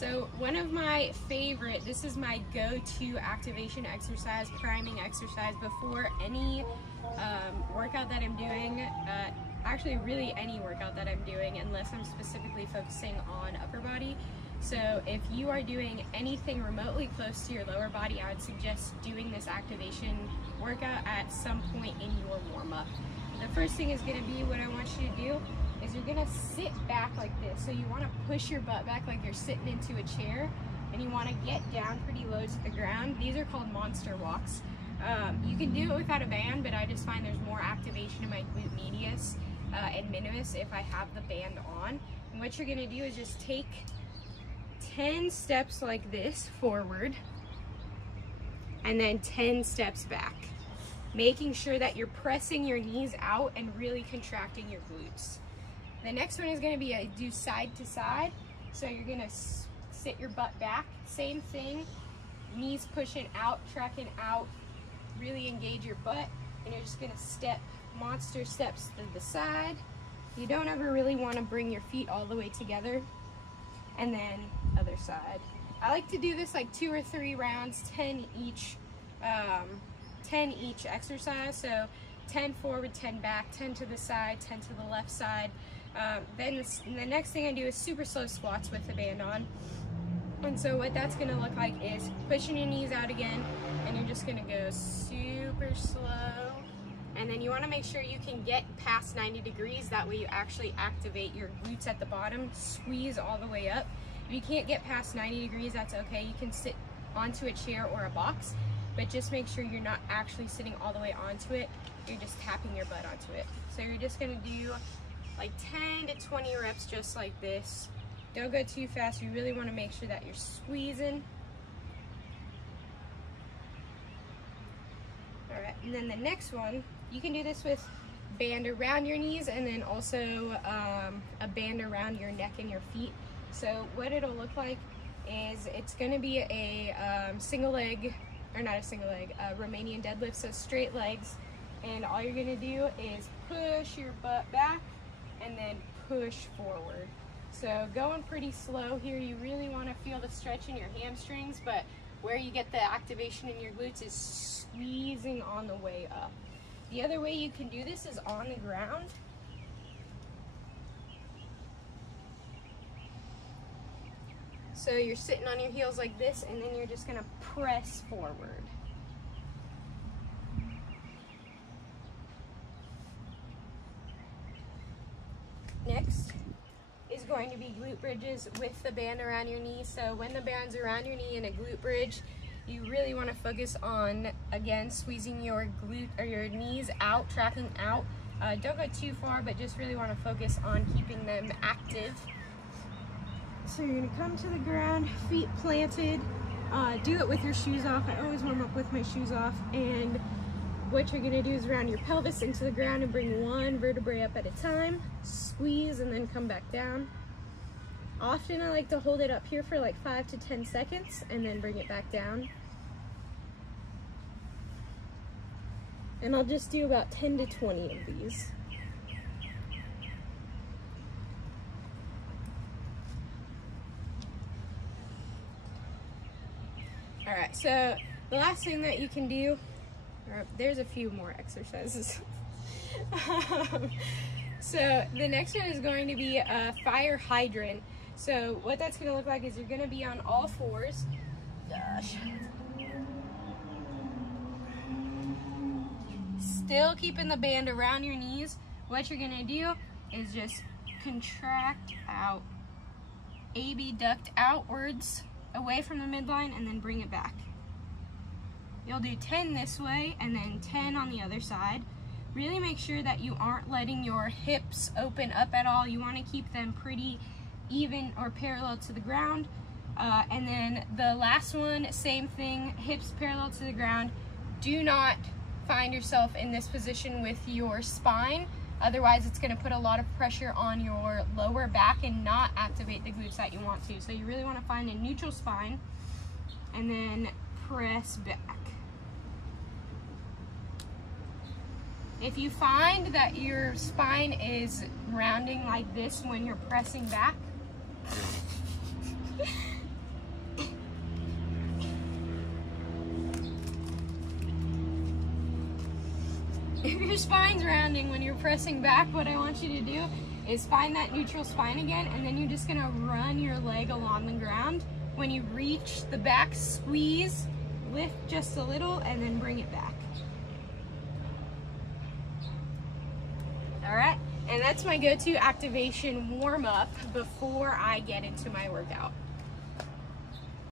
So one of my favorite, this is my go-to activation exercise, priming exercise before any workout that I'm doing, actually really any workout that I'm doing unless I'm specifically focusing on upper body. So if you are doing anything remotely close to your lower body, I would suggest doing this activation workout at some point in your warm-up. The first thing is going to be, what I want you to do is you're going to sit back like this. So you want to push your butt back like you're sitting into a chair, and you want to get down pretty low to the ground. These are called monster walks. You can do it without a band, but I just find there's more activation in my glute medius and minimus if I have the band on. And what you're going to do is just take 10 steps like this forward and then 10 steps back, making sure that you're pressing your knees out and really contracting your glutes. The next one is going to be a do side to side. So you're going to sit your butt back, same thing, knees pushing out, tracking out, really engage your butt, and you're just going to step monster steps to the side. You don't ever really want to bring your feet all the way together. And then other side. I like to do this like 2 or 3 rounds, 10 each exercise. So 10 forward, 10 back, 10 to the side, 10 to the left side. Then the next thing I do is super slow squats with the band on. And so what that's going to look like is pushing your knees out again, and you're just going to go super slow. And then you want to make sure you can get past 90 degrees. That way you actually activate your glutes at the bottom. Squeeze all the way up. If you can't get past 90 degrees, that's okay. You can sit onto a chair or a box, but just make sure you're not actually sitting all the way onto it. You're just tapping your butt onto it. So you're just going to do like 10 to 20 reps just like this. Don't go too fast. You really want to make sure that you're squeezing. All right, and then the next one, you can do this with band around your knees and then also a band around your neck and your feet. So what it'll look like is it's going to be a single leg, or not a single leg, Romanian deadlift, so straight legs. And all you're going to do is push your butt back and then push forward. So going pretty slow here. You really want to feel the stretch in your hamstrings, but where you get the activation in your glutes is squeezing on the way up. The other way you can do this is on the ground. So you're sitting on your heels like this, and then you're just going to press forward. Next is going to be glute bridges with the band around your knee. So when the band's around your knee in a glute bridge, you really want to focus on, again, squeezing your glute or your knees out, tracking out. Don't go too far, but just really want to focus on keeping them active. So you're going to come to the ground, feet planted. Do it with your shoes off. I always warm up with my shoes off. And what you're going to do is round your pelvis into the ground and bring one vertebrae up at a time. Squeeze and then come back down. Often I like to hold it up here for like 5 to 10 seconds and then bring it back down. And I'll just do about 10 to 20 of these. All right, so the last thing that you can do, there's a few more exercises. So the next one is going to be a fire hydrant. So what that's going to look like is you're going to be on all fours. Gosh. Still keeping the band around your knees. What you're going to do is just contract out. AB duct outwards away from the midline and then bring it back. You'll do 10 this way and then 10 on the other side. Really make sure that you aren't letting your hips open up at all. You want to keep them pretty even or parallel to the ground. And then the last one, same thing, hips parallel to the ground. Do not find yourself in this position with your spine. Otherwise, it's going to put a lot of pressure on your lower back and not activate the glutes that you want to. So you really want to find a neutral spine and then press back. If you find that your spine is rounding like this when you're pressing back, If your spine's rounding when you're pressing back, what I want you to do is find that neutral spine again, and then you're just gonna run your leg along the ground. When you reach the back, squeeze, lift just a little, and then bring it back. All right, and that's my go-to activation warm-up before I get into my workout.